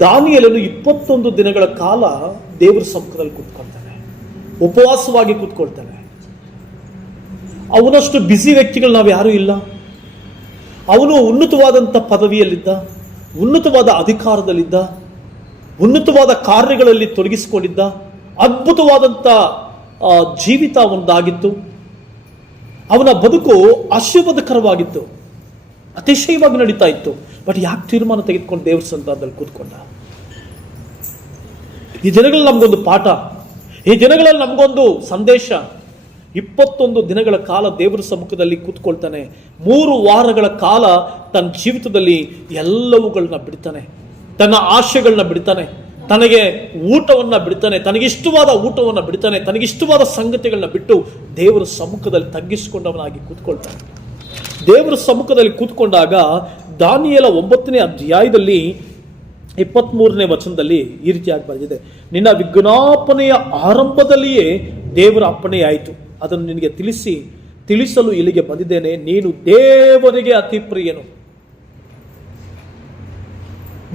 ದಾನಿಯಲನ್ನು ಇಪ್ಪತ್ತೊಂದು ದಿನಗಳ ಕಾಲ ದೇವರ ಸಮ್ಮುಖದಲ್ಲಿ ಕೂತ್ಕೊಳ್ತಾನೆ. ಉಪವಾಸವಾಗಿ ಕೂತ್ಕೊಳ್ತಾನೆ. ಅವನಷ್ಟು ಬ್ಯುಸಿ ವ್ಯಕ್ತಿಗಳು ನಾವು ಯಾರೂ ಇಲ್ಲ. ಅವನು ಉನ್ನತವಾದಂಥ ಪದವಿಯಲ್ಲಿದ್ದ, ಉನ್ನತವಾದ ಅಧಿಕಾರದಲ್ಲಿದ್ದ, ಉನ್ನತವಾದ ಕಾರ್ಯಗಳಲ್ಲಿ ತೊಡಗಿಸಿಕೊಂಡಿದ್ದ ಅದ್ಭುತವಾದಂಥ ಜೀವಿತ ಒಂದಾಗಿತ್ತು ಅವನ ಬದುಕು ಆಶೀರ್ವಾದಕರವಾಗಿತ್ತು. ಅತಿಶಯವಾಗಿ ನಡೀತಾ ಇತ್ತು. ಬಟ್ ಯಾಕೆ ತೀರ್ಮಾನ ತೆಗೆದುಕೊಂಡು ದೇವ್ರ ಸಂತಾನದಲ್ಲಿ ಕೂತ್ಕೊಂಡ? ಈ ದಿನಗಳಲ್ಲಿ ನಮಗೊಂದು ಪಾಠ, ಈ ದಿನಗಳಲ್ಲಿ ನಮಗೊಂದು ಸಂದೇಶ. ಇಪ್ಪತ್ತೊಂದು ದಿನಗಳ ಕಾಲ ದೇವರ ಸಮ್ಮುಖದಲ್ಲಿ ಕೂತ್ಕೊಳ್ತಾನೆ. ಮೂರು ವಾರಗಳ ಕಾಲ ತನ್ನ ಜೀವಿತದಲ್ಲಿ ಎಲ್ಲವುಗಳನ್ನ ಬಿಡ್ತಾನೆ. ತನ್ನ ಆಶೆಗಳನ್ನ ಬಿಡ್ತಾನೆ. ತನಗೆ ಊಟವನ್ನು ಬಿಡ್ತಾನೆ. ತನಗಿಷ್ಟವಾದ ಊಟವನ್ನು ಬಿಡ್ತಾನೆ. ತನಗಿಷ್ಟವಾದ ಸಂಗತಿಗಳನ್ನ ಬಿಟ್ಟು ದೇವರ ಸಮ್ಮುಖದಲ್ಲಿ ತಗ್ಗಿಸಿಕೊಂಡವನಾಗಿ ಕೂತ್ಕೊಳ್ತಾನೆ. ದೇವರ ಸಮ್ಮುಖದಲ್ಲಿ ಕೂತ್ಕೊಂಡಾಗ ದಾನಿಯಲ ಒಂಬತ್ತನೇ ಅಧ್ಯಾಯದಲ್ಲಿ ಇಪ್ಪತ್ಮೂರನೇ ವಚನದಲ್ಲಿ ಈ ರೀತಿಯಾಗಿ ಬರೆದಿದೆ. ನಿನ್ನ ವಿಜ್ಞಾಪನೆಯ ಆರಂಭದಲ್ಲಿಯೇ ದೇವರ ಅಪ್ಪಣೆಯಾಯಿತು. ಅದನ್ನು ನಿನಗೆ ತಿಳಿಸಿ, ತಿಳಿಸಲು ಇಲ್ಲಿಗೆ ಬಂದಿದ್ದೇನೆ. ನೀನು ದೇವರಿಗೆ ಅತಿ ಪ್ರಿಯನು.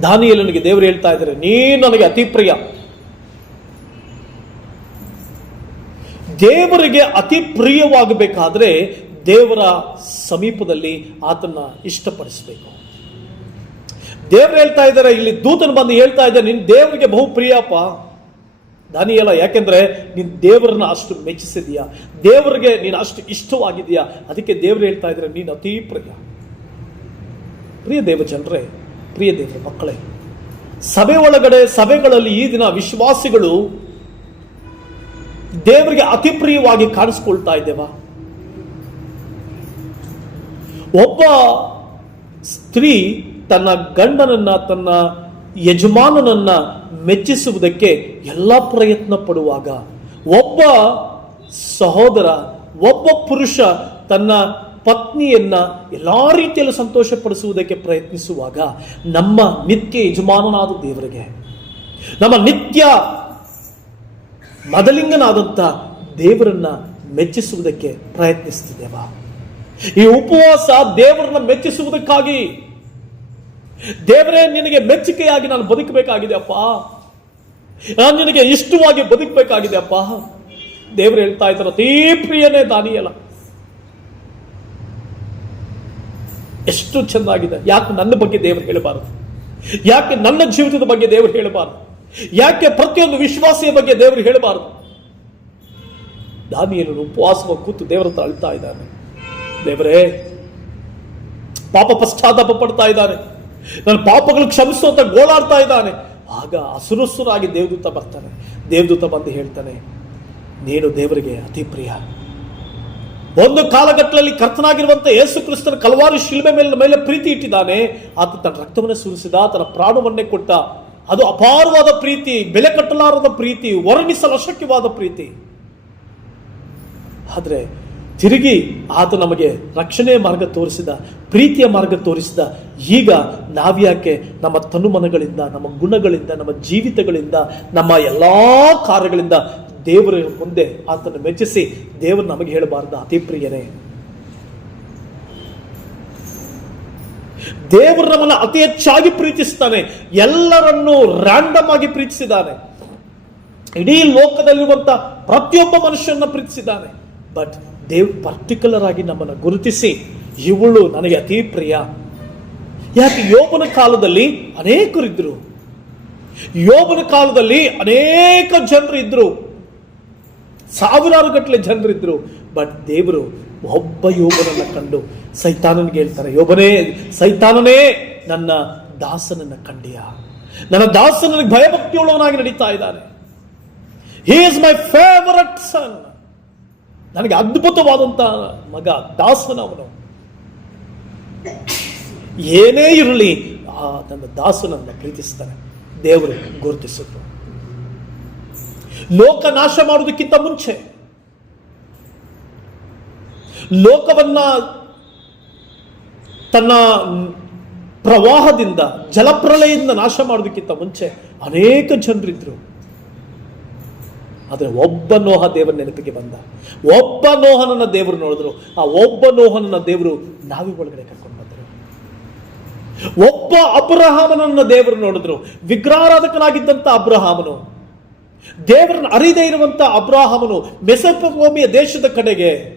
ದಾನಿಯಲ್ಲಿ ನನಗೆ ದೇವರು ಹೇಳ್ತಾ ಇದ್ದಾರೆ, ನೀನು ನನಗೆ ಅತಿ ಪ್ರಿಯ. ದೇವರಿಗೆ ಅತಿ ಪ್ರಿಯವಾಗಬೇಕಾದ್ರೆ ದೇವರ ಸಮೀಪದಲ್ಲಿ ಆತನ್ನ ಇಷ್ಟಪಡಿಸಬೇಕು. ದೇವ್ರು ಹೇಳ್ತಾ ಇದ್ದಾರೆ, ಇಲ್ಲಿ ದೂತನ ಬಂದು ಹೇಳ್ತಾ ಇದ್ದಾರೆ ನಿನ್ ದೇವರಿಗೆ ಬಹು ಪ್ರಿಯಪ್ಪ. ದಾನಿಯಲ್ಲ ಯಾಕೆಂದ್ರೆ ನೀನ್ ದೇವರನ್ನ ಅಷ್ಟು ಮೆಚ್ಚಿಸಿದೀಯಾ ದೇವರಿಗೆ ನೀನು ಅಷ್ಟು ಇಷ್ಟವಾಗಿದೆಯಾ ಅದಕ್ಕೆ ದೇವ್ರು ಹೇಳ್ತಾ ಇದ್ದಾರೆ, ನೀನು ಅತಿ ಪ್ರಿಯ. ಪ್ರಿಯ ದೇವ ಜನರೇ, ಪ್ರಿಯ ದೇವರ ಮಕ್ಕಳೇ, ಸಭೆ ಒಳಗಡೆ, ಸಭೆಗಳಲ್ಲಿ ಈ ದಿನ ವಿಶ್ವಾಸಿಗಳು ದೇವರಿಗೆ ಅತಿ ಪ್ರಿಯವಾಗಿ ಕಾಣಿಸ್ಕೊಳ್ತಾ ಇದ್ದೇವಾ. ಒಬ್ಬ ಸ್ತ್ರೀ ತನ್ನ ಗಂಡನನ್ನ, ತನ್ನ ಯಜಮಾನನನ್ನ ಮೆಚ್ಚಿಸುವುದಕ್ಕೆ ಎಲ್ಲ ಪ್ರಯತ್ನ ಪಡುವಾಗ ಒಬ್ಬ ಸಹೋದರ, ಒಬ್ಬ ಪುರುಷ ತನ್ನ ಪತ್ನಿಯನ್ನ ಎಲ್ಲ ರೀತಿಯಲ್ಲಿ ಸಂತೋಷಪಡಿಸುವುದಕ್ಕೆ ಪ್ರಯತ್ನಿಸುವಾಗ ನಮ್ಮ ನಿತ್ಯ ಯಜಮಾನನಾದ ದೇವರಿಗೆ, ನಮ್ಮ ನಿತ್ಯ ಮದಲಿಂಗನಾದಂಥ ದೇವರನ್ನ ಮೆಚ್ಚಿಸುವುದಕ್ಕೆ ಪ್ರಯತ್ನಿಸುತ್ತಿದ್ದೇವಾ? ಈ ಉಪವಾಸ ದೇವರನ್ನ ಮೆಚ್ಚಿಸುವುದಕ್ಕಾಗಿ ದೇವರೇ, ನಿನಗೆ ಮೆಚ್ಚುಗೆಯಾಗಿ ನಾನು ಬದುಕಬೇಕಾಗಿದೆ, ಅಪ್ಪ. ನಾನು ನಿನಗೆ ಇಷ್ಟವಾಗಿ ಬದುಕಬೇಕಾಗಿದೆ, ಅಪ್ಪ. ದೇವರು ಹೇಳ್ತಾ ಇದ್ರು ಅತೀ ಪ್ರಿಯನೇ ದಾನಿಯಲ್ಲ ಎಷ್ಟು ಚೆನ್ನಾಗಿದೆ. ಯಾಕೆ ನನ್ನ ಬಗ್ಗೆ ದೇವರು ಹೇಳಬಾರದು? ಯಾಕೆ ನನ್ನ ಜೀವಿತದ ಬಗ್ಗೆ ದೇವರು ಹೇಳಬಾರದು? ಯಾಕೆ ಪ್ರತಿಯೊಂದು ವಿಶ್ವಾಸಿಯ ಬಗ್ಗೆ ದೇವರು ಹೇಳಬಾರದು? ದಾನಿಯನ್ನು ಉಪವಾಸವ ಕೂತು ದೇವರ ಹತ್ರ ಅಳ್ತಾ ಇದ್ದಾನೆ. ದೇವರೇ, ಪಾಪ ಪಶ್ಚಾತ್ತಾಪ ಪಡ್ತಾ ಇದ್ದಾನೆ. ನನ್ನ ಪಾಪಗಳು ಕ್ಷಮಿಸು ಅಂತ ಗೋಳಾಡ್ತಾ ಇದ್ದಾನೆ. ಆಗ ಹಸುರುಸುರಾಗಿ ದೇವದೂತ ಬರ್ತಾನೆ. ದೇವದೂತ ಬಂದು ಹೇಳ್ತಾನೆ, ನೀನು ದೇವರಿಗೆ ಅತಿ ಪ್ರಿಯ ಒಂದು ಕಾಲಘಟ್ಟದಲ್ಲಿ ಕರ್ತನಾಗಿರುವಂತ ಯೇಸು ಕ್ರಿಸ್ತನ ಕಲವಾರು ಶಿಲ್ಬೆ ಮೇಲೆ ಮೇಲೆ ಪ್ರೀತಿ ಇಟ್ಟಿದ್ದಾನೆ. ಆತ ತನ್ನ ರಕ್ತವನ್ನೇ ಸುರಿಸಿದ, ತನ್ನ ಪ್ರಾಣವನ್ನೇ ಕೊಟ್ಟ. ಅದು ಅಪಾರವಾದ ಪ್ರೀತಿ, ಬೆಲೆ ಕಟ್ಟಲಾರದ ಪ್ರೀತಿ, ವರ್ಣಿಸಲು ಅಶಕ್ಯವಾದ ಪ್ರೀತಿ. ಆದರೆ ತಿರುಗಿ ಆತ ನಮಗೆ ರಕ್ಷಣೆ ಮಾರ್ಗ ತೋರಿಸಿದ, ಪ್ರೀತಿಯ ಮಾರ್ಗ ತೋರಿಸಿದ. ಈಗ ನಾವ್ಯಾಕೆ ನಮ್ಮ ತನುಮನಗಳಿಂದ, ನಮ್ಮ ಗುಣಗಳಿಂದ, ನಮ್ಮ ಜೀವಿತಗಳಿಂದ, ನಮ್ಮ ಎಲ್ಲ ಕಾರ್ಯಗಳಿಂದ ದೇವರ ಮುಂದೆ ಆತನ ಮೆಚ್ಚಿಸಿ ದೇವರು ನಮಗೆ ಹೇಳಬಾರ್ದ ಅತಿ ಪ್ರಿಯನೇ ದೇವರು ನಮ್ಮನ್ನು ಅತಿ ಹೆಚ್ಚಾಗಿ ಪ್ರೀತಿಸ್ತಾನೆ, ಎಲ್ಲರನ್ನೂ ರ್ಯಾಂಡಮ್ ಆಗಿ ಪ್ರೀತಿಸಿದ್ದಾನೆ. ಇಡೀ ಲೋಕದಲ್ಲಿರುವಂತಹ ಪ್ರತಿಯೊಬ್ಬ ಮನುಷ್ಯನ ಪ್ರೀತಿಸಿದ್ದಾನೆ. ಬಟ್ ದೇವ್ ಪರ್ಟಿಕ್ಯುಲರ್ ಆಗಿ ನಮ್ಮನ್ನು ಗುರುತಿಸಿ, ಇವಳು ನನಗೆ ಅತಿ ಪ್ರಿಯ. ಯಾಕೆ ಯೋಬನ ಕಾಲದಲ್ಲಿ ಅನೇಕರಿದ್ರು. ಯೋಬನ ಕಾಲದಲ್ಲಿ ಅನೇಕ ಜನರು ಇದ್ದರು ಸಾವಿರಾರು ಗಟ್ಟಲೆ ಜನರಿದ್ರು ಬಟ್ ದೇವರು ಒಬ್ಬ ಯೋಬನನ್ನು ಕಂಡು ಸೈತಾನನಿಗೆ ಹೇಳ್ತಾರೆ, ಯೋಬನೇ, ಸೈತಾನನೇ, ನನ್ನ ದಾಸನನ್ನ ಕಂಡಿಯ. ನನ್ನ ದಾಸ ನನಗೆ ಭಯಭಕ್ತಿಯುಳ್ಳವನಾಗಿ ನಡೀತಾ ಇದ್ದಾನೆ. ಹಿ ಇಸ್ ಮೈ ಫೇವರಟ್ ಸನ್ ನನಗೆ ಅದ್ಭುತವಾದಂತ ಮಗ ದಾಸನವನು ಏನೇ ಇರಲಿ, ಆ ನನ್ನ ದಾಸನನ್ನು ಪ್ರೀತಿಸ್ತಾನೆ. ದೇವರು ಗುರುತಿಸಿದ್ರು ಲೋಕ ನಾಶ ಮಾಡುವುದಕ್ಕಿಂತ ಮುಂಚೆ, ಲೋಕವನ್ನ ತನ್ನ ಪ್ರವಾಹದಿಂದ, ಜಲಪ್ರಳಯದಿಂದ ನಾಶ ಮಾಡೋದಕ್ಕಿಂತ ಮುಂಚೆ ಅನೇಕ ಜನರಿದ್ರು. ಆದರೆ ಒಬ್ಬ ನೋಹ ದೇವರ ನೆನಪಿಗೆ ಬಂದ. ಒಬ್ಬ ನೋಹನನ್ನ ದೇವರು ನೋಡಿದ್ರು. ಆ ಒಬ್ಬ ನೋಹನನ್ನ ದೇವರು ನಾವಿ ಒಳಗಡೆ ಕರ್ಕೊಂಡು ಬಂದರು. ಒಬ್ಬ ಅಬ್ರಹಾಮನನ್ನ ದೇವರು ನೋಡಿದ್ರು. ವಿಗ್ರಹಾರಾಧಕನಾಗಿದ್ದಂತ ಅಬ್ರಹಾಮನು. ದೇವರನ್ನು ಅರಿದೇ ಇರುವಂತ ಅಬ್ರಾಹಮನು ಮೆಸಪೋಮಿಯ ದೇಶದ ಕಡೆಗೆ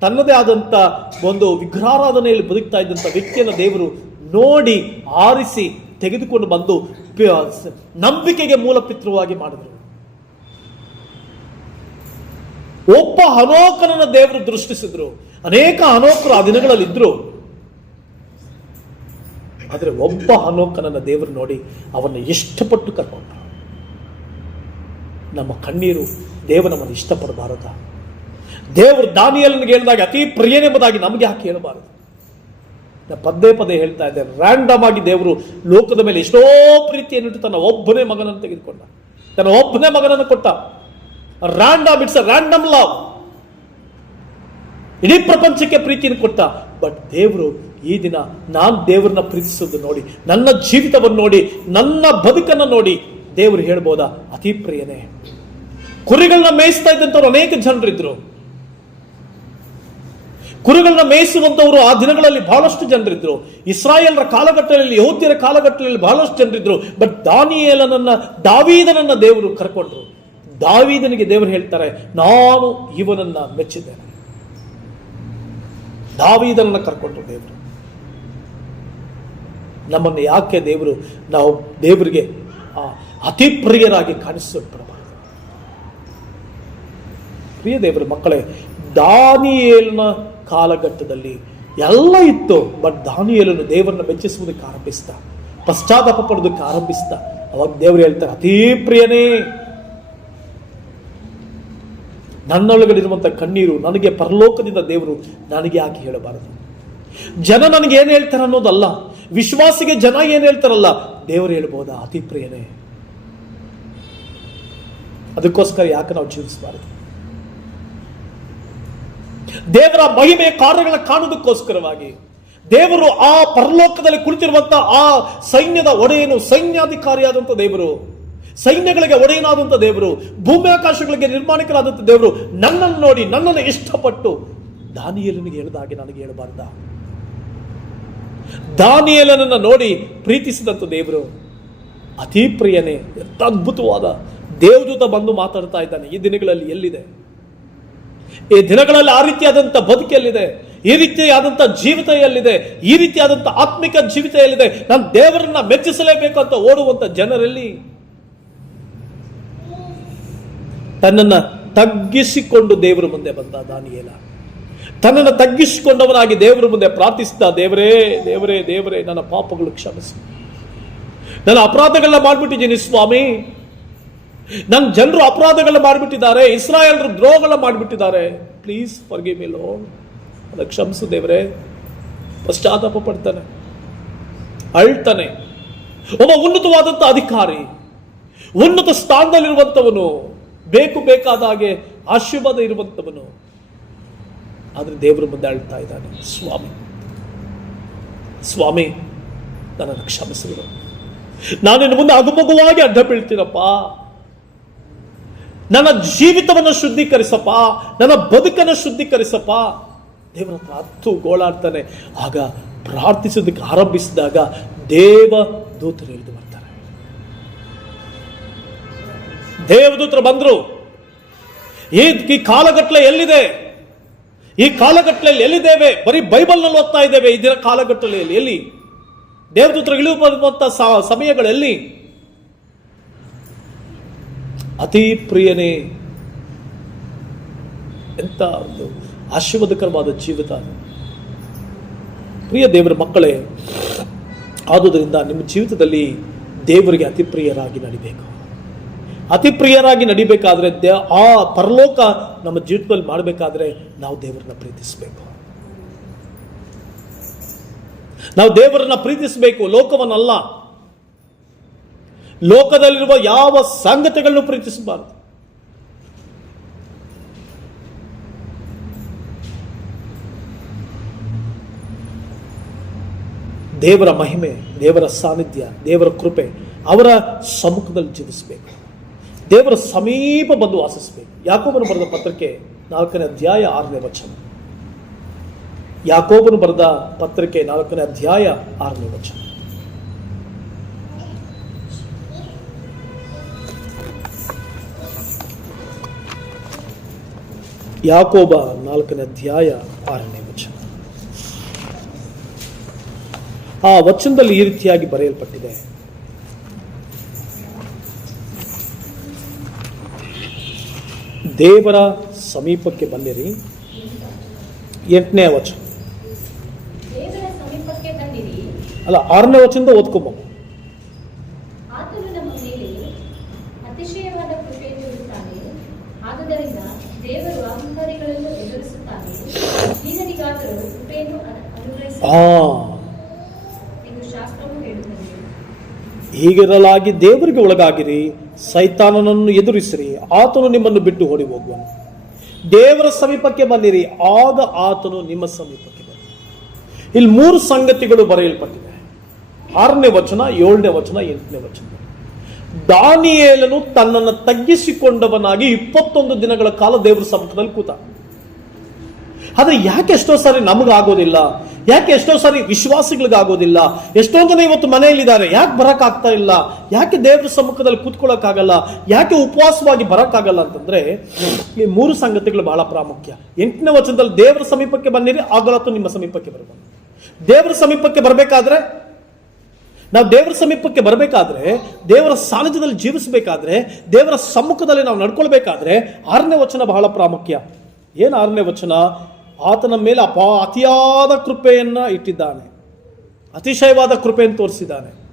ತನ್ನದೇ ಆದಂತ ಒಂದು ವಿಗ್ರಹಾರಾಧನೆಯಲ್ಲಿ ಬದುಕ್ತಾ ಇದ್ದಂಥ ವ್ಯಕ್ತಿಯನ್ನು ದೇವರು ನೋಡಿ ಆರಿಸಿ ತೆಗೆದುಕೊಂಡು ಬಂದು ನಂಬಿಕೆಗೆ ಮೂಲ ಪಿತೃವಾಗಿ ಮಾಡಿದ್ರು. ಒಬ್ಬ ಹನೋಕನನ್ನ ದೇವರು ದೃಷ್ಟಿಸಿದ್ರು. ಅನೇಕ ಹನೋಕರು ಆ ದಿನಗಳಲ್ಲಿ ಇದ್ರು. ಆದರೆ ಒಬ್ಬ ಹನೋಕನನ್ನ ದೇವರು ನೋಡಿ ಅವನ್ನು ಇಷ್ಟಪಟ್ಟು ಕರ್ಕೊಂಡ ನಮ್ಮ ಕಣ್ಣೀರು ದೇವನವನ್ನು ಇಷ್ಟಪಡಬಾರದ. ದೇವರು ದಾನಿಯಲ್ನಿಗೆ ಹೇಳಿದಾಗ ಅತಿ ಪ್ರಿಯನೆಂಬುದಾಗಿ ನಮಗೆ ಯಾಕೆ ಹೇಳಬಾರದು. ಪದೇ ಪದೇ ಹೇಳ್ತಾ ಇದ್ದೆ ರ್ಯಾಂಡಮ್ ಆಗಿ ದೇವರು ಲೋಕದ ಮೇಲೆ ಎಷ್ಟೋ ಪ್ರೀತಿಯನ್ನಿಟ್ಟು ತನ್ನ ಒಬ್ಬನೇ ಮಗನನ್ನು ತೆಗೆದುಕೊಂಡ. ತನ್ನ ಒಬ್ಬನೇ ಮಗನನ್ನು ಕೊಟ್ಟ. Random it's a random love ಇಡೀ ಪ್ರಪಂಚಕ್ಕೆ ಪ್ರೀತಿಯನ್ನು ಕೊಟ್ಟ ಬಟ್ ದೇವರು ಈ ದಿನ ನಾನು ದೇವ್ರನ್ನ ಪ್ರೀತಿಸೋದು ನೋಡಿ, ನನ್ನ ಜೀವಿತವನ್ನು ನೋಡಿ, ನನ್ನ ಬದುಕನ್ನು ನೋಡಿ, ದೇವರು ಹೇಳ್ಬೋದಾ? ಅತಿ ಪ್ರಿಯನೇ. ಕುರಿಗಳನ್ನ ಮೇಯಿಸ್ತಾ ಇದ್ದಂಥವ್ರು ಅನೇಕ ಜನರಿದ್ರು. ಕುರಿಗಳನ್ನ ಮೇಯಿಸುವಂತವರು ಆ ದಿನಗಳಲ್ಲಿ ಬಹಳಷ್ಟು ಜನರಿದ್ರು. ಇಸ್ರಾಯೇಲ್ರ ಕಾಲಘಟ್ಟದಲ್ಲಿ, ಯಹೂದ್ಯರ ಕಾಲಘಟ್ಟದಲ್ಲಿ ಬಹಳಷ್ಟು ಜನರಿದ್ರು. ಬಟ್ ದಾನಿಯೇಲನನ್ನ, ದಾವೀದನನ್ನ ದೇವರು ಕರ್ಕೊಂಡ್ರು. ದಾವೀದನಿಗೆ ದೇವರು ಹೇಳ್ತಾರೆ, ನಾನು ಇವನನ್ನ ಮೆಚ್ಚಿದ್ದೇನೆ. ದಾವೀದನನ್ನ ಕರ್ಕೊಂಡ್ರು ದೇವರು. ನಮ್ಮನ್ನು ಯಾಕೆ ದೇವರು, ನಾವು ದೇವರಿಗೆ ಅತಿ ಪ್ರಿಯರಾಗಿ ಕಾಣಿಸಲ್ಪಡಬಾರದು ಪ್ರಿಯ ದೇವರ ಮಕ್ಕಳೇ, ದಾನಿಯೇಲನ ಕಾಲಘಟ್ಟದಲ್ಲಿ ಎಲ್ಲ ಇತ್ತು, ಬಟ್ ದಾನಿಯೇಲನ್ನು ದೇವರನ್ನ ಮೆಚ್ಚಿಸುವುದಕ್ಕೆ ಆರಂಭಿಸ್ತಾ ಪಶ್ಚಾತ್ತಾಪ ಪಡೋದಕ್ಕೆ ಆರಂಭಿಸ್ತಾ ಅವಾಗ ದೇವರು ಹೇಳ್ತಾರೆ ಅತಿ ಪ್ರಿಯನೇ ನನ್ನೊಳಗಡಿರುವಂಥ ಕಣ್ಣೀರು ನನಗೆ ಪರಲೋಕದಿಂದ ದೇವರು ನನಗೆ ಯಾಕೆ ಹೇಳಬಾರದು. ಜನ ನನಗೆ ಏನು ಹೇಳ್ತಾರೆ ಅನ್ನೋದಲ್ಲ, ವಿಶ್ವಾಸಿಗೆ ಜನ ಏನು ಹೇಳ್ತಾರಲ್ಲ, ದೇವರು ಹೇಳ್ಬೋದಾ? ಅತಿ ಪ್ರಿಯನೇ. ಅದಕ್ಕೋಸ್ಕರ ಯಾಕೆ ನಾವು ಜೀವಿಸಬಾರದು? ದೇವರ ಮಹಿಮೆಯ ಕಾರ್ಯಗಳನ್ನು ಕಾಣುವುದಕ್ಕೋಸ್ಕರವಾಗಿ ದೇವರು ಆ ಪರಲೋಕದಲ್ಲಿ ಕುಳಿತಿರುವಂತಹ ಆ ಸೈನ್ಯದ ಒಡೆಯನು, ಸೈನ್ಯಾಧಿಕಾರಿಯಾದಂಥ ದೇವರು ಸೈನ್ಯಗಳಿಗೆ ಒಡೆಯನಾದಂಥ ದೇವರು, ಭೂಮಿ ಆಕಾಶಗಳಿಗೆ ನಿರ್ಮಾಣಿಕರಾದಂಥ ದೇವರು ನನ್ನನ್ನು ನೋಡಿ ನನ್ನನ್ನು ಇಷ್ಟಪಟ್ಟು ದಾನಿಯಲನಿಗೆ ಹೇಳಿದ ಹಾಗೆ ನನಗೆ ಹೇಳಬಾರ್ದ. ದಾನಿಯಲನನ್ನು ನೋಡಿ ಪ್ರೀತಿಸಿದಂಥ ದೇವರು ಅತಿ ಪ್ರಿಯನೇ ಎಂತ ಅದ್ಭುತವಾದ ದೇವದೂತ ಬಂದು ಮಾತಾಡ್ತಾ ಇದ್ದಾನೆ. ಈ ದಿನಗಳಲ್ಲಿ ಎಲ್ಲಿದೆ? ಈ ದಿನಗಳಲ್ಲಿ ಆ ರೀತಿಯಾದಂಥ ಬದುಕೆಲ್ಲಿದೆ ಈ ರೀತಿಯಾದಂಥ ಜೀವಿತ ಎಲ್ಲಿದೆ ಈ ರೀತಿಯಾದಂಥ ಆತ್ಮಿಕ ಜೀವಿತ ಎಲ್ಲಿದೆ ನಾನು ದೇವರನ್ನ ಮೆಚ್ಚಿಸಲೇಬೇಕು ಅಂತ ಓಡುವಂಥ ಜನರಲ್ಲಿ ತನ್ನನ್ನ ತಗ್ಗಿಸಿಕೊಂಡು ದೇವರ ಮುಂದೆ ಬಂದ ದಾನಿಯೇಲ. ತನ್ನನ್ನು ತಗ್ಗಿಸಿಕೊಂಡವನಾಗಿ ದೇವರ ಮುಂದೆ ಪ್ರಾರ್ಥಿಸಿದ, ದೇವರೇ ದೇವರೇ ದೇವರೇ, ನನ್ನ ಪಾಪಗಳು ಕ್ಷಮಿಸಿ. ನನ್ನ ಅಪರಾಧಗಳನ್ನ ಮಾಡಿಬಿಟ್ಟಿದ್ದೀನಿ ಸ್ವಾಮಿ. ನನ್ನ ಜನರು ಅಪರಾಧಗಳನ್ನ ಮಾಡಿಬಿಟ್ಟಿದ್ದಾರೆ, ಇಸ್ರಾಯೇಲ್ರು ದ್ರೋಹಗಳನ್ನ ಮಾಡಿಬಿಟ್ಟಿದ್ದಾರೆ. ಪ್ಲೀಸ್ ಹೊರಗೆ ಮೇಲೋ ಅದಕ್ಕೆ ಕ್ಷಮಿಸು ದೇವರೇ. ಪಶ್ಚಾತ್ತಾಪ ಪಡ್ತಾನೆ. ಅಳ್ತಾನೆ. ಒಬ್ಬ ಉನ್ನತವಾದಂಥ ಅಧಿಕಾರಿ, ಉನ್ನತ ಸ್ಥಾನದಲ್ಲಿರುವಂಥವನು ಬೇಕು ಬೇಕಾದ ಹಾಗೆ ಆಶೀರ್ವಾದ ಇರುವಂಥವನು ಆದರೆ ದೇವರ ಮುಂದೆ ಅಳ್ತಾ ಇದ್ದಾನೆ. ಸ್ವಾಮಿ ಸ್ವಾಮಿ ನನ್ನನ್ನು ಕ್ಷಮಿಸಿದರು ನಾನು ಇನ್ನು ಮುಂದೆ ಅಗುಮಗುವಾಗಿ ಅಡ್ಡ ಬೀಳ್ತೀನಪ್ಪ. ನನ್ನ ಜೀವಿತವನ್ನು ಶುದ್ಧೀಕರಿಸಪ್ಪ. ನನ್ನ ಬದುಕನ್ನು ಶುದ್ಧೀಕರಿಸಪ್ಪ. ದೇವರ ಹತ್ರ ಹತ್ತು ಗೋಳಾಡ್ತಾನೆ. ಆಗ ಪ್ರಾರ್ಥಿಸೋದಕ್ಕೆ ಆರಂಭಿಸಿದಾಗ ದೇವ ದೂತರು ದೇವದೂತರು ಬಂದರು. ಈ ಈ ಕಾಲಗಟ್ಟಲೆ ಎಲ್ಲಿದೆ? ಈ ಕಾಲಗಟ್ಟಲೆಯಲ್ಲಿ ಎಲ್ಲಿದ್ದೇವೆ? ಬರೀ ಬೈಬಲ್ನಲ್ಲಿ ಓದ್ತಾ ಇದ್ದೇವೆ. ಈ ಕಾಲಘಟ್ಟಲೆಯಲ್ಲಿ ಎಲ್ಲಿ? ದೇವದೂತರು ಇಳಿ ಸಮಯಗಳಲ್ಲಿ. ಅತಿ ಪ್ರಿಯನೇ, ಎಂತ ಒಂದು ಆಶೀರ್ವಾದಕರವಾದ ಜೀವಿತ. ಪ್ರಿಯ ದೇವರ ಮಕ್ಕಳೇ, ಆದುದರಿಂದ ನಿಮ್ಮ ಜೀವಿತದಲ್ಲಿ ದೇವರಿಗೆ ಅತಿ ಪ್ರಿಯರಾಗಿ ನಡಿಬೇಕು. ಅತಿ ಪ್ರಿಯರಾಗಿ ನಡಿಬೇಕಾದ್ರೆ ಆ ಪರಲೋಕ ನಮ್ಮ ಜೀವಿತದಲ್ಲಿ ಮಾಡಬೇಕಾದ್ರೆ ನಾವು ದೇವರನ್ನ ಪ್ರೀತಿಸಬೇಕು. ನಾವು ದೇವರನ್ನ ಪ್ರೀತಿಸಬೇಕು, ಲೋಕವನ್ನಲ್ಲ. ಲೋಕದಲ್ಲಿರುವ ಯಾವ ಸಂಗತಿಗಳನ್ನು ಪ್ರೀತಿಸಬಾರದು. ದೇವರ ಮಹಿಮೆ, ದೇವರ ಸಾನ್ನಿಧ್ಯ, ದೇವರ ಕೃಪೆ ಅವರ ಸಮ್ಮುಖದಲ್ಲಿ ಜೀವಿಸಬೇಕು. ದೇವರ ಸಮೀಪ ಬಂದು ವಾಸಿಸಬೇಕು. ಯಾಕೋಬನು ಬರೆದ ಪತ್ರಕ್ಕೆ ನಾಲ್ಕನೇ ಅಧ್ಯಾಯ ಆರನೇ ವಚನ. ಯಾಕೋಬನು ಬರೆದ ಪತ್ರಕ್ಕೆ ನಾಲ್ಕನೇ ಅಧ್ಯಾಯ ಆರನೇ ವಚನ. ಯಾಕೋಬ ನಾಲ್ಕನೇ ಅಧ್ಯಾಯ ಆರನೇ ವಚನ. ಆ ವಚನದಲ್ಲಿ ಈ ರೀತಿಯಾಗಿ ಬರೆಯಲ್ಪಟ್ಟಿದೆ. ದೇವರ ಸಮೀಪಕ್ಕೆ ಬಂದಿರಿ. ಎಂಟನೇ ವಚನ. ಅಲ್ಲ ಆರನೇ ವಚನದ ಓದ್ಕೊಂಬ. ಆತನು ನಮ್ಮ ಮೇಲೆ ಅತಿಶಯವಾದ ಕೃಪೆಯನ್ನು ಇರುತ್ತಾನೆ ಆದುದರಿಂದ ದೇವರು ಅಹಂಕಾರಿಗಳನ್ನು ಎದುರಿಸುತ್ತಾನೆ ದೀನರಿಗಾದರೂ ಕೃಪೆಯನ್ನು ಅನು- ಆ ಅನುಗ್ರಹಿಸುತ್ತಾನೆ ಎಂದು ಶಾಸ್ತ್ರವು ಹೇಳುತ್ತದೆ ಹೀಗಿರಲಾಗಿ ದೇವರಿಗೆ ಒಳಗಾಗಿರಿ. ಸೈತಾನನನ್ನು ಎದುರಿಸಿರಿ. ಆತನು ನಿಮ್ಮನ್ನು ಬಿಟ್ಟು ಓಡಿ ಹೋಗುವನು ದೇವರ ಸಮೀಪಕ್ಕೆ ಬನ್ನಿರಿ. ಆಗ ಆತನು ನಿಮ್ಮ ಸಮೀಪಕ್ಕೆ ಬನ್ನಿ. ಇಲ್ಲಿ ಮೂರು ಸಂಗತಿಗಳು ಬರೆಯಲ್ಪಟ್ಟಿದೆ. ಆರನೇ ವಚನ, ಏಳನೇ ವಚನ, ಎಂಟನೇ ವಚನ. ದಾನಿಯೇಲನು ತನ್ನನ್ನು ತಗ್ಗಿಸಿಕೊಂಡವನಾಗಿ ಇಪ್ಪತ್ತೊಂದು ದಿನಗಳ ಕಾಲ ದೇವರ ಸಮ್ಮುಖದಲ್ಲಿ ಕೂತ. ಆದ್ರೆ ಯಾಕೆ ಎಷ್ಟೋ ಸಾರಿ ನಮಗಾಗೋದಿಲ್ಲ? ಯಾಕೆ ಎಷ್ಟೋ ಸಾರಿ ವಿಶ್ವಾಸಿಗಳಿಗಾಗೋದಿಲ್ಲ? ಎಷ್ಟೋ ಜನ ಇವತ್ತು ಮನೆಯಲ್ಲಿದ್ದಾರೆ, ಯಾಕೆ ಬರೋಕ್ಕಾಗ್ತಾ ಇಲ್ಲ? ಯಾಕೆ ದೇವರ ಸಮ್ಮುಖದಲ್ಲಿ ಕೂತ್ಕೊಳ್ಳೋಕ್ಕಾಗಲ್ಲ? ಯಾಕೆ ಉಪವಾಸವಾಗಿ ಬರೋಕ್ಕಾಗಲ್ಲ ಅಂತಂದ್ರೆ, ಈ ಮೂರು ಸಂಗತಿಗಳು ಬಹಳ ಪ್ರಾಮುಖ್ಯ. ಎಂಟನೇ ವಚನದಲ್ಲಿ ದೇವರ ಸಮೀಪಕ್ಕೆ ಬನ್ನಿರಿ, ಆಗಲತ್ತು ನಿಮ್ಮ ಸಮೀಪಕ್ಕೆ ಬರಬಹುದು ದೇವರ ಸಮೀಪಕ್ಕೆ ಬರಬೇಕಾದ್ರೆ, ನಾವು ದೇವರ ಸಮೀಪಕ್ಕೆ ಬರಬೇಕಾದ್ರೆ, ದೇವರ ಸಾನ್ನಿಧ್ಯದಲ್ಲಿ ಜೀವಿಸಬೇಕಾದ್ರೆ, ದೇವರ ಸಮ್ಮುಖದಲ್ಲಿ ನಾವು ನಡ್ಕೊಳ್ಬೇಕಾದ್ರೆ ಆರನೇ ವಚನ ಬಹಳ ಪ್ರಾಮುಖ್ಯ. ಏನು ಆರನೇ ವಚನ? ಆತನ ಮೇಲೆ ಅಪಾ, ಅತಿಯಾದ ಕೃಪೆಯನ್ನು ಇಟ್ಟಿದ್ದಾನೆ. ಅತಿಶಯವಾದ ಕೃಪೆಯನ್ನು ತೋರಿಸಿದ್ದಾನೆ.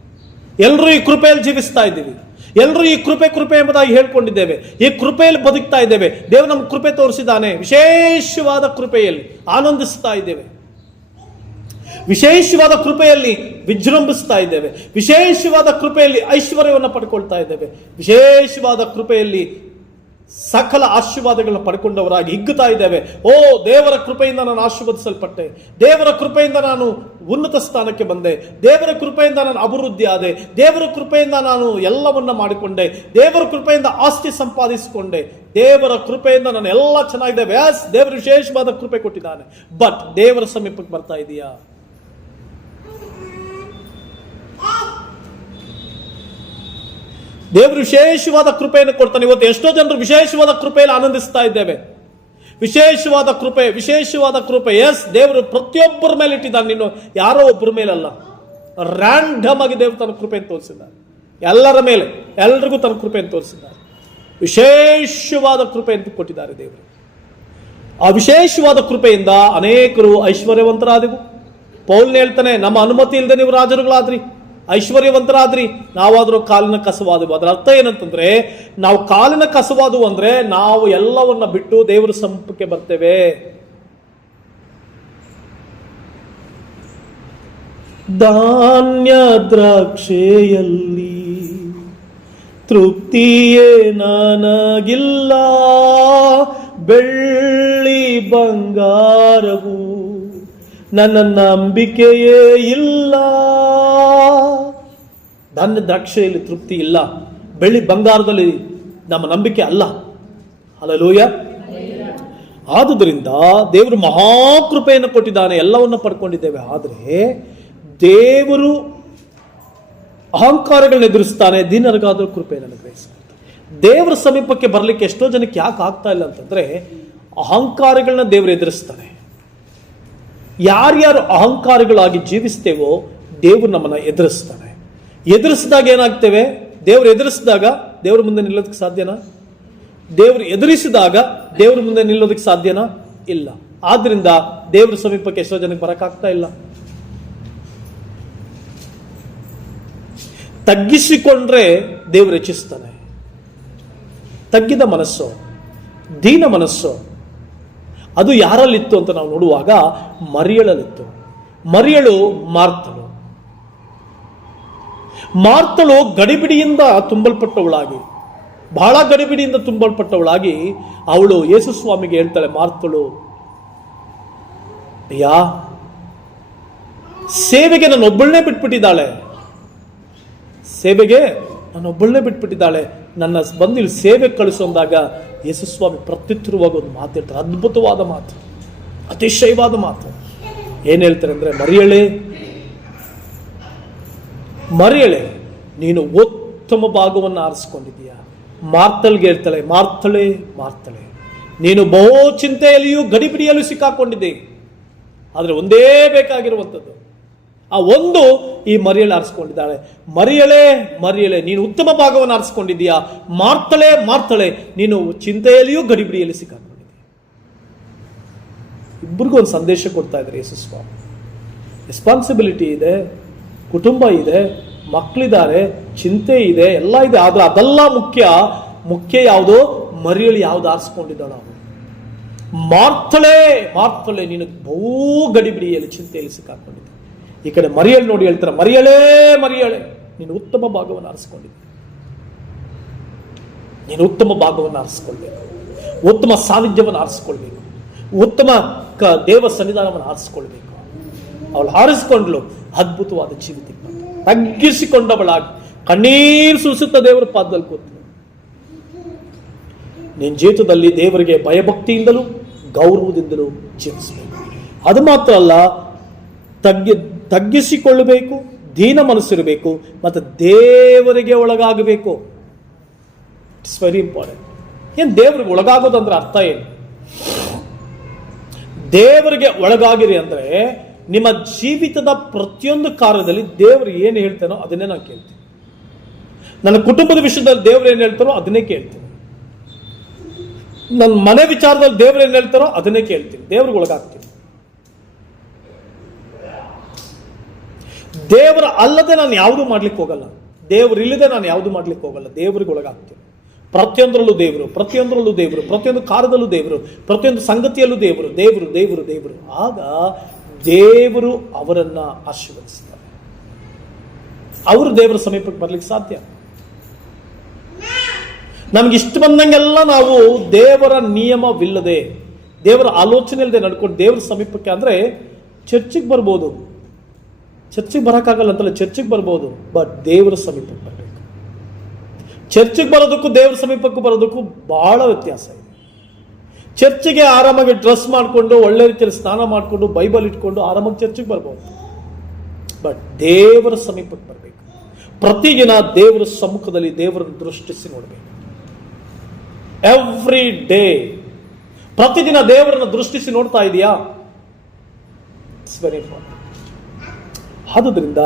ಎಲ್ಲರೂ ಈ ಕೃಪೆಯಲ್ಲಿ ಜೀವಿಸ್ತಾ ಇದ್ದೀವಿ. ಎಲ್ಲರೂ ಈ ಕೃಪೆ ಕೃಪೆ ಎಂಬುದಾಗಿ ಹೇಳ್ಕೊಂಡಿದ್ದೇವೆ. ಈ ಕೃಪೆಯಲ್ಲಿ ಬದುಕ್ತಾ ಇದ್ದೇವೆ. ದೇವ್ ನಮ್ಮ ಕೃಪೆ ತೋರಿಸಿದ್ದಾನೆ. ವಿಶೇಷವಾದ ಕೃಪೆಯಲ್ಲಿ ಆನಂದಿಸ್ತಾ ಇದ್ದೇವೆ. ವಿಶೇಷವಾದ ಕೃಪೆಯಲ್ಲಿ ವಿಜೃಂಭಿಸ್ತಾ ಇದ್ದೇವೆ. ವಿಶೇಷವಾದ ಕೃಪೆಯಲ್ಲಿ ಐಶ್ವರ್ಯವನ್ನು ಪಡ್ಕೊಳ್ತಾ ಇದ್ದೇವೆ. ವಿಶೇಷವಾದ ಕೃಪೆಯಲ್ಲಿ ಸಕಲ ಆಶೀರ್ವಾದಗಳನ್ನು ಪಡ್ಕೊಂಡವರಾಗಿ ಹಿಗ್ಗುತ್ತಾ ಇದ್ದೇವೆ. ಓ, ದೇವರ ಕೃಪೆಯಿಂದ ನಾನು ಆಶೀರ್ವದಿಸಲ್ಪಟ್ಟೆ. ದೇವರ ಕೃಪೆಯಿಂದ ನಾನು ಉನ್ನತ ಸ್ಥಾನಕ್ಕೆ ಬಂದೆ. ದೇವರ ಕೃಪೆಯಿಂದ ನಾನು ಅಭಿವೃದ್ಧಿ ಆದೆ. ದೇವರ ಕೃಪೆಯಿಂದ ನಾನು ಎಲ್ಲವನ್ನ ಮಾಡಿಕೊಂಡೆ. ದೇವರ ಕೃಪೆಯಿಂದ ಆಸ್ತಿ ಸಂಪಾದಿಸಿಕೊಂಡೆ. ದೇವರ ಕೃಪೆಯಿಂದ ನಾನು ಎಲ್ಲ ಚೆನ್ನಾಗಿದೆ ವ್ಯಾಸ್ ದೇವರು ವಿಶೇಷವಾದ ಕೃಪೆ ಕೊಟ್ಟಿದ್ದಾನೆ. ಬಟ್ ದೇವರ ಸಮೀಪಕ್ಕೆ ಬರ್ತಾ ಇದೆಯಾ? ದೇವರು ವಿಶೇಷವಾದ ಕೃಪೆಯನ್ನು ಕೊಡ್ತಾನೆ. ಇವತ್ತು ಎಷ್ಟೋ ಜನರು ವಿಶೇಷವಾದ ಕೃಪೆಯಲ್ಲಿ ಆನಂದಿಸ್ತಾ ಇದ್ದೇವೆ. ವಿಶೇಷವಾದ ಕೃಪೆ ವಿಶೇಷವಾದ ಕೃಪೆ. ಎಸ್ ದೇವರು ಪ್ರತಿಯೊಬ್ಬರ ಮೇಲೆ ಇಟ್ಟಿದ್ದಾನೆ. ನೀನು ಯಾರೋ ಒಬ್ಬರ ಮೇಲಲ್ಲ. ರ್ಯಾಂಡಮ್ ಆಗಿ ದೇವರು ತನ್ನ ಕೃಪೆಯನ್ನು ತೋರಿಸಿದ್ದಾರೆ. ಎಲ್ಲರ ಮೇಲೆ, ಎಲ್ರಿಗೂ ತನ್ನ ಕೃಪೆಯನ್ನು ತೋರಿಸಿದ್ದಾರೆ. ವಿಶೇಷವಾದ ಕೃಪೆಯನ್ನು ಕೊಟ್ಟಿದ್ದಾರೆ ದೇವರು. ಆ ವಿಶೇಷವಾದ ಕೃಪೆಯಿಂದ ಅನೇಕರು ಐಶ್ವರ್ಯವಂತರಾದೆವು. ಪೌಲ್ನ ಹೇಳ್ತಾನೆ, ನಮ್ಮ ಅನುಮತಿ ಇಲ್ಲದೆ ನೀವು ರಾಜರುಗಳಾದ್ರಿ. ಐಶ್ವರ್ಯವಂತರಾದ್ರಿ. ನಾವಾದರೂ ಕಾಲಿನ ಕಸವಾದವು. ಅದರ ಅರ್ಥ ಏನಂತಂದ್ರೆ, ನಾವು ಕಾಲಿನ ಕಸವಾದವು ಅಂದ್ರೆ ನಾವು ಎಲ್ಲವನ್ನ ಬಿಟ್ಟು ದೇವರ ಸಂಪಕ್ಕೆ ಬರ್ತೇವೆ. ಧಾನ್ಯ ದ್ರಾಕ್ಷೆಯಲ್ಲಿ ತೃಪ್ತಿಯೇ ನನಗಿಲ್ಲ. ಬೆಳ್ಳಿ ಬಂಗಾರವು ನನ್ನ ನಂಬಿಕೆಯೇ ಇಲ್ಲ. ಧಾನ್ಯ ದ್ರಾಕ್ಷೆಯಲ್ಲಿ ತೃಪ್ತಿ ಇಲ್ಲ. ಬೆಳ್ಳಿ ಬಂಗಾರದಲ್ಲಿ ನಮ್ಮ ನಂಬಿಕೆ ಅಲ್ಲ. ಅಲ್ಲಲೂಯ ಆದುದರಿಂದ ದೇವರು ಮಹಾಕೃಪೆಯನ್ನು ಕೊಟ್ಟಿದ್ದಾನೆ. ಎಲ್ಲವನ್ನು ಪಡ್ಕೊಂಡಿದ್ದೇವೆ. ಆದರೆ ದೇವರು ಅಹಂಕಾರಗಳನ್ನ ಎದುರಿಸ್ತಾನೆ. ದೀನರಿಗಾದರೂ ಕೃಪೆಯನ್ನು ಅನುಗ್ರಹಿಸ್ತಾನೆ ದೇವರ ಸಮೀಪಕ್ಕೆ ಬರಲಿಕ್ಕೆ ಎಷ್ಟೋ ಜನಕ್ಕೆ ಯಾಕೆ ಆಗ್ತಾ ಇಲ್ಲ ಅಂತಂದ್ರೆ ಅಹಂಕಾರಗಳನ್ನ ದೇವರು ಎದುರಿಸ್ತಾನೆ. ಯಾರ್ಯಾರು ಅಹಂಕಾರಗಳಾಗಿ ಜೀವಿಸ್ತೇವೋ ದೇವರು ನಮ್ಮನ್ನ ಎದುರಿಸ್ತಾನೆ. ಎದುರಿಸಿದಾಗ ಏನಾಗ್ತೇವೆ? ದೇವರು ಎದುರಿಸಿದಾಗ ದೇವ್ರ ಮುಂದೆ ನಿಲ್ಲೋದಕ್ಕೆ ಸಾಧ್ಯನಾ? ದೇವರು ಎದುರಿಸಿದಾಗ ದೇವ್ರ ಮುಂದೆ ನಿಲ್ಲೋದಕ್ಕೆ ಸಾಧ್ಯನಾ? ಇಲ್ಲ. ಆದ್ರಿಂದ ದೇವ್ರ ಸಮೀಪಕ್ಕೆ ಎಷ್ಟೋ ಜನಕ್ಕೆ ಇಲ್ಲ. ತಗ್ಗಿಸಿಕೊಂಡ್ರೆ ದೇವ್ರು ಹೆಚ್ಚಿಸ್ತಾನೆ. ತಗ್ಗಿದ ಮನಸ್ಸು, ದೀನ ಮನಸ್ಸು, ಅದು ಯಾರಲ್ಲಿತ್ತು ಅಂತ ನಾವು ನೋಡುವಾಗ ಮರಿಯಳಲ್ಲಿತ್ತು. ಮರಿಯಳು ಮಾರ್ತಳು. ಮಾರ್ತಳು ಗಡಿಬಿಡಿಯಿಂದ ತುಂಬಲ್ಪಟ್ಟವಳಾಗಿ. ಬಹಳ ಗಡಿಬಿಡಿಯಿಂದ ತುಂಬಲ್ಪಟ್ಟವಳಾಗಿ ಅವಳು ಯೇಸು ಸ್ವಾಮಿಗೆ ಹೇಳ್ತಾಳೆ ಮಾರ್ತಳು ಅಯ್ಯ, ಸೇವೆಗೆ ನಾನು ಒಬ್ಬಳನ್ನೇ ಬಿಟ್ಬಿಟ್ಟಿದ್ದಾಳೆ. ಸೇವೆಗೆ ನಾನು ಒಬ್ಬಳನ್ನೇ ಬಿಟ್ಬಿಟ್ಟಿದ್ದಾಳೆ. ನನ್ನ ಬಂದಿಲ್ ಇಲ್ಲಿ ಸೇವೆ ಕಳಿಸೋಂದಾಗ ಯೇಸುಸ್ವಾಮಿ ಪ್ರತ್ಯುತ್ತರವಾಗಿ ಒಂದು ಮಾತು ಹೇಳ್ತಾರೆ. ಅದ್ಭುತವಾದ ಮಾತು, ಅತಿಶಯವಾದ ಮಾತು. ಏನು ಹೇಳ್ತಾರೆ ಅಂದ್ರೆ, ಮರಿಯಳೆ ಮರಿಯಳೆ, ನೀನು ಉತ್ತಮ ಭಾಗವನ್ನು ಆರಿಸ್ಕೊಂಡಿದ್ದೀಯ? ಮಾರ್ತಳ್ಗೆ ಹೇಳ್ತಾಳೆ, ಮಾರ್ತಳೆ ಮಾರ್ತಳೆ, ನೀನು ಬಹು ಚಿಂತೆಯಲ್ಲಿಯೂ ಗಡಿಬಿಡಿಯಲ್ಲೂ ಸಿಕ್ಕಾಕೊಂಡಿದ್ದೆ. ಆದರೆ ಒಂದೇ ಬೇಕಾಗಿರುವಂಥದ್ದು. ಆ ಒಂದು ಈ ಮರಿಯಳೆ ಆರಿಸ್ಕೊಂಡಿದ್ದಾಳೆ. ಮರಿಯಳೆ ಮರಿಯಳೆ, ನೀನು ಉತ್ತಮ ಭಾಗವನ್ನು ಆರಿಸ್ಕೊಂಡಿದ್ದೀಯಾ? ಮಾರ್ತಳೆ ಮಾರ್ತಳೆ, ನೀನು ಚಿಂತೆಯಲ್ಲಿಯೂ ಗಡಿಬಿಡಿಯಲ್ಲಿ ಸಿಕ್ಕಾಕೊಂಡಿದ್ದೀಯ ಇಬ್ಬರಿಗೂ ಒಂದು ಸಂದೇಶ ಕೊಡ್ತಾ ಇದ್ದಾರೆ ಯಶಸ್ವಾಮಿ ಸ್ವಾಮಿ. ರೆಸ್ಪಾನ್ಸಿಬಿಲಿಟಿ ಇದೆ ಕುಟುಂಬ ಇದೆ ಮಕ್ಕಳಿದ್ದಾರೆ ಚಿಂತೆ ಇದೆ, ಎಲ್ಲ ಇದೆ. ಆದರೆ ಅದೆಲ್ಲ ಮುಖ್ಯ ಮುಖ್ಯ ಯಾವುದು? ಮರಿಯಳು ಯಾವ್ದು ಆರಿಸ್ಕೊಂಡಿದ್ದಾಳ ಅವಳು ಮಾರ್ತಳೆ ಮಾರ್ತಳೆ ನೀನು ಬಹು ಗಡಿಬಿಡಿಯಲ್ಲಿ ಚಿಂತೆಯಲ್ಲಿ ಸಿಕ್ಕಾಕೊಂಡಿದ್ದೆ ಈ ಕಡೆ ಮರಿಯಳು ನೋಡಿ ಹೇಳ್ತಾರೆ, ಮರಿಯಳೇ, ಮರಿಯಳೆ, ನೀನು ಉತ್ತಮ ಭಾಗವನ್ನು ಆರಿಸ್ಕೊಂಡಿದ್ದೆ. ನೀನು ಉತ್ತಮ ಭಾಗವನ್ನು ಆರಿಸ್ಕೊಳ್ಬೇಕು. ಉತ್ತಮ ಸಾನ್ನಿಧ್ಯವನ್ನು ಆರಿಸ್ಕೊಳ್ಬೇಕು. ಉತ್ತಮ ದೇವ ಸನ್ನಿಧಾನವನ್ನು ಆರಿಸ್ಕೊಳ್ಬೇಕು. ಅವಳು ಹಾರಿಸಿಕೊಂಡ್ಲು ಅದ್ಭುತವಾದ ಜೀವಿತ ತಗ್ಗಿಸಿಕೊಂಡವಳಾಗಿ ಕಣ್ಣೀರು ಸುರಿಸುತ್ತ ದೇವರ ಪಾದದಲ್ಲಿ ಕೂತು ನಿನ್ನ ಜೀವಿತದಲ್ಲಿ ದೇವರಿಗೆ ಭಯಭಕ್ತಿಯಿಂದಲೂ ಗೌರವದಿಂದಲೂ ಜೀವಿಸಬೇಕು. ಅದು ಮಾತ್ರ ಅಲ್ಲ, ತಗ್ಗಿ, ತಗ್ಗಿಸಿಕೊಳ್ಳಬೇಕು, ದೀನ ಮನಸ್ಸಿರಬೇಕು, ಮತ್ತು ದೇವರಿಗೆ ಒಳಗಾಗಬೇಕು. ಇಟ್ಸ್ ವೆರಿ ಇಂಪಾರ್ಟೆಂಟ್ ಏನು ದೇವರಿಗೆ ಒಳಗಾಗೋದಂದ್ರೆ ಅರ್ಥ ಏನು? ದೇವರಿಗೆ ಒಳಗಾಗಿರಿ ಅಂದ್ರೆ ನಿಮ್ಮ ಜೀವಿತದ ಪ್ರತಿಯೊಂದು ಕಾರ್ಯದಲ್ಲಿ ದೇವರು ಏನು ಹೇಳ್ತಾನೋ ಅದನ್ನೇ ನಾನು ಕೇಳ್ತೀನಿ. ನನ್ನ ಕುಟುಂಬದ ವಿಷಯದಲ್ಲಿ ದೇವರು ಏನು ಹೇಳ್ತಾರೋ ಅದನ್ನೇ ಕೇಳ್ತೀನಿ. ನನ್ನ ಮನೆ ವಿಚಾರದಲ್ಲಿ ದೇವರು ಏನು ಹೇಳ್ತಾರೋ ಅದನ್ನೇ ಕೇಳ್ತೀನಿ. ದೇವ್ರಿಗೆ ಒಳಗಾಗ್ತೀನಿ. ದೇವರ ಅಲ್ಲದೆ ನಾನು ಯಾವುದು ಮಾಡ್ಲಿಕ್ಕೆ ಹೋಗಲ್ಲ. ದೇವರು ಇಲ್ಲದೆ ನಾನು ಯಾವುದು ಮಾಡ್ಲಿಕ್ಕೆ ಹೋಗಲ್ಲ. ದೇವರಿಗೆ ಒಳಗಾಗ್ತೀನಿ. ಪ್ರತಿಯೊಂದರಲ್ಲೂ ದೇವರು ಪ್ರತಿಯೊಂದರಲ್ಲೂ ದೇವರು, ಪ್ರತಿಯೊಂದು ಕಾರ್ಯದಲ್ಲೂ ದೇವರು, ಪ್ರತಿಯೊಂದು ಸಂಗತಿಯಲ್ಲೂ ದೇವರು ದೇವರು ದೇವರು ದೇವರು. ಆಗ ದೇವರು ಅವರನ್ನ ಆಶೀರ್ವದಿಸ್ತಾರೆ ಅವರು ದೇವರ ಸಮೀಪಕ್ಕೆ ಬರ್ಲಿಕ್ಕೆ ಸಾಧ್ಯ? ನಮ್ಗೆ ಇಷ್ಟ ಬಂದಂಗೆಲ್ಲ ನಾವು ದೇವರ ನಿಯಮವಿಲ್ಲದೆ, ದೇವರ ಆಲೋಚನೆ ಇಲ್ಲದೆ ನಡ್ಕೊಂಡು ದೇವರ ಸಮೀಪಕ್ಕೆ ಅಂದ್ರೆ ಚರ್ಚಿಗೆ ಬರ್ಬೋದು. ಚರ್ಚಿಗೆ ಬರೋಕ್ಕಾಗಲ್ಲ ಅಂತಲ್ಲ, ಚರ್ಚಿಗೆ ಬರ್ಬೋದು. ಬಟ್ ದೇವರ ಸಮೀಪಕ್ಕೆ ಬರಬೇಕು. ಚರ್ಚಿಗೆ ಬರೋದಕ್ಕೂ ದೇವರ ಸಮೀಪಕ್ಕೂ ಬರೋದಕ್ಕೂ ಬಹಳ ವ್ಯತ್ಯಾಸ ಇದೆ. ಚರ್ಚಿಗೆ ಆರಾಮಾಗಿ ಡ್ರೆಸ್ ಮಾಡಿಕೊಂಡು, ಒಳ್ಳೆ ರೀತಿಯಲ್ಲಿ ಸ್ನಾನ ಮಾಡಿಕೊಂಡು, ಬೈಬಲ್ ಇಟ್ಕೊಂಡು ಆರಾಮಾಗಿ ಚರ್ಚಿಗೆ ಬರ್ಬೋದು. ಬಟ್ ದೇವರ ಸಮೀಪಕ್ಕೆ ಬರಬೇಕು. ಪ್ರತಿದಿನ ದೇವರ ಸಮ್ಮುಖದಲ್ಲಿ ದೇವರನ್ನು ದೃಷ್ಟಿಸಿ ನೋಡಬೇಕು. ಎವ್ರಿ ಡೇ ಪ್ರತಿದಿನ ದೇವರನ್ನು ದೃಷ್ಟಿಸಿ ನೋಡ್ತಾ ಇದೆಯಾ? ಇಟ್ಸ್ ವೆರಿ ಇಂಪಾರ್ಟೆಂಟ್ ಆದುದರಿಂದ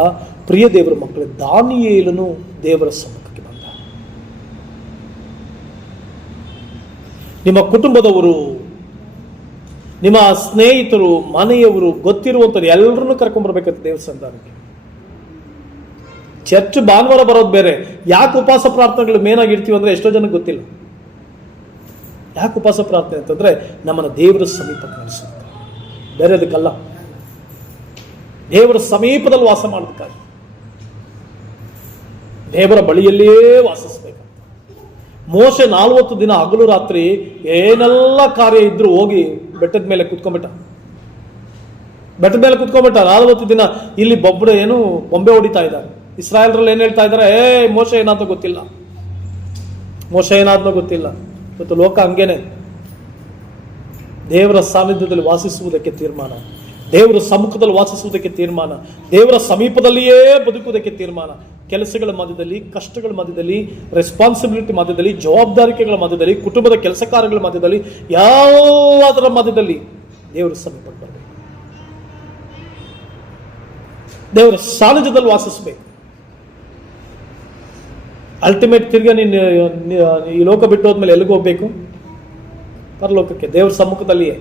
ಪ್ರಿಯ ದೇವರ ಮಕ್ಕಳೇ, ದಾನಿಯೇಲನು ದೇವರ ಸಮ್ಮುಖಕ್ಕೆ ಬಂದ ನಿಮ್ಮ ಕುಟುಂಬದವರು, ನಿಮ್ಮ ಸ್ನೇಹಿತರು, ಮನೆಯವರು ಗೊತ್ತಿರುವಂಥವ್ರು ಎಲ್ಲರನ್ನೂ ಕರ್ಕೊಂಡ್ಬರ್ಬೇಕಂತ ದೇವಸ್ಥಾನಕ್ಕೆ. ಚರ್ಚ್ ಭಾನುವಾರ ಬರೋದು ಬೇರೆ. ಯಾಕೆ ಉಪವಾಸ ಪ್ರಾರ್ಥನೆಗಳು ಮೇನ್ ಆಗಿರ್ತೀವಿ ಅಂದ್ರೆ ಎಷ್ಟೋ ಜನಕ್ಕೆ ಗೊತ್ತಿಲ್ಲ. ಯಾಕೆ ಉಪವಾಸ ಪ್ರಾರ್ಥನೆ ಅಂತಂದ್ರೆ ನಮ್ಮನ್ನು ದೇವರ ಸಮೀಪಕ್ಕೆ ನಡೆಸುತ್ತೆ ಬೇರೆದಕ್ಕಲ್ಲ. ದೇವರ ಸಮೀಪದಲ್ಲಿ ವಾಸ ಮಾಡೋದಕ್ಕಾಗಿ. ದೇವರ ಬಳಿಯಲ್ಲೇ ವಾಸಿಸ್ಬೇಕು. ಮೋಸೆ ನಾಲ್ವತ್ತು ದಿನ ಹಗಲು ರಾತ್ರಿ ಏನೆಲ್ಲ ಕಾರ್ಯ ಇದ್ರೂ ಹೋಗಿ ಬೆಟ್ಟದ ಮೇಲೆ ಕುತ್ಕೊಂಬಿಟ್ಟ ಬೆಟ್ಟದ ಮೇಲೆ ಕುತ್ಕೊಂಡ್ಬಿಟ್ಟ. ನಾಲ್ವತ್ತು ದಿನ ಇಲ್ಲಿ ಬೊಬ್ಬಡೆ ಏನು ಬೊಂಬೆ ಹೊಡಿತಾ ಇದ್ದಾರೆ. ಇಸ್ರಾಯಲ್ರಲ್ಲಿ ಏನ್ ಹೇಳ್ತಾ ಇದ್ದಾರೆ? ಏ ಮೋಸೆ ಏನಾದ್ರೂ ಗೊತ್ತಿಲ್ಲ. ಮೋಸೆ ಏನಾದ್ರೂ ಗೊತ್ತಿಲ್ಲ. ಮತ್ತು ಲೋಕ ಹಂಗೇನೆ. ದೇವರ ಸಾನ್ನಿಧ್ಯದಲ್ಲಿ ವಾಸಿಸುವುದಕ್ಕೆ ತೀರ್ಮಾನ. ದೇವರ ಸಮ್ಮುಖದಲ್ಲಿ ವಾಸಿಸುವುದಕ್ಕೆ ತೀರ್ಮಾನ. ದೇವರ ಸಮೀಪದಲ್ಲಿಯೇ ಬದುಕುವುದಕ್ಕೆ ತೀರ್ಮಾನ. ಕೆಲಸಗಳ ಮಧ್ಯದಲ್ಲಿ, ಕಷ್ಟಗಳ ಮಧ್ಯದಲ್ಲಿ ರೆಸ್ಪಾನ್ಸಿಬಿಲಿಟಿ ಮಧ್ಯದಲ್ಲಿ, ಜವಾಬ್ದಾರಿಕೆಗಳ ಮಧ್ಯದಲ್ಲಿ, ಕುಟುಂಬದ ಕೆಲಸ ಕಾರ್ಯಗಳ ಮಧ್ಯದಲ್ಲಿ, ಯಾವುದರ ಮಧ್ಯದಲ್ಲಿ ದೇವರ ಸಮೀಪಕ್ಕೆ ದೇವರ ಸಾಲಜದಲ್ಲಿ ವಾಸಿಸಬೇಕು. ಅಲ್ಟಿಮೇಟ್ ತಿರ್ಗ ನೀನು ಈ ಲೋಕ ಬಿಟ್ಟು ಹೋದ್ಮೇಲೆ ಎಲ್ಲಿಗೆ ಹೋಗ್ಬೇಕು? ಪರಲೋಕಕ್ಕೆ. ದೇವರ ಸಮ್ಮುಖದಲ್ಲಿಯೇ.